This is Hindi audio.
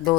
2